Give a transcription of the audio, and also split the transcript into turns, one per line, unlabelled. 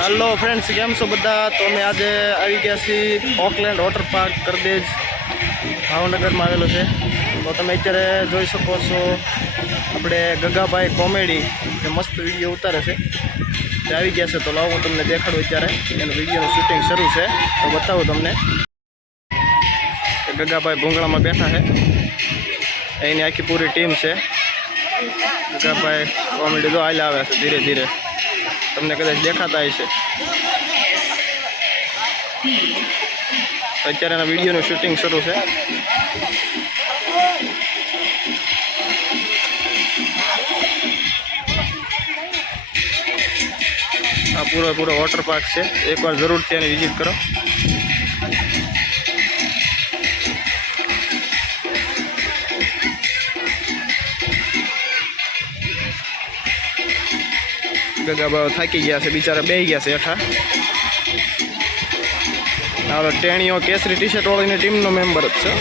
હાલો friends, કેમ છો બધા? તો અમે આજે આવી ગયા છીએ ઓકલેન્ડ વોટર પાર્ક કરદેજ. ભાવનગરમાં આવેલો છે. તો તમે અત્યારે જોઈ શકો છો આપણે ગગાભાઈ કોમેડી જે મસ્ત વીડિયો ઉતારે છે. તે આવી ગયા છે. તો લાવો હું તમને દેખાડું અત્યારે. એનું વિડીયોનું શૂટિંગ શરૂ છે. તો બતાવું તમને. કે ગગાભાઈ ભૂંગળામાં બેઠા છે. એની આખી પૂરી ટીમ છે. ગગાભાઈ કોમેડી જો હાલ આવે છે ધીરે ધીરે. તમને કદાચ દેખાતા હશે. અત્યારે એના વિડીયોનું શૂટિંગ શરૂ છે. આ પૂરો પૂરો વોટર પાર્ક છે. એકવાર જરૂરથી એની વિઝિટ કરો. ગગા થાકી ગયા છે, બિચારા બે ગયા છે હેઠા. હાલો, ટેણીઓ કેસરી ટી શર્ટ વાળીની ટીમનો મેમ્બર જ છે.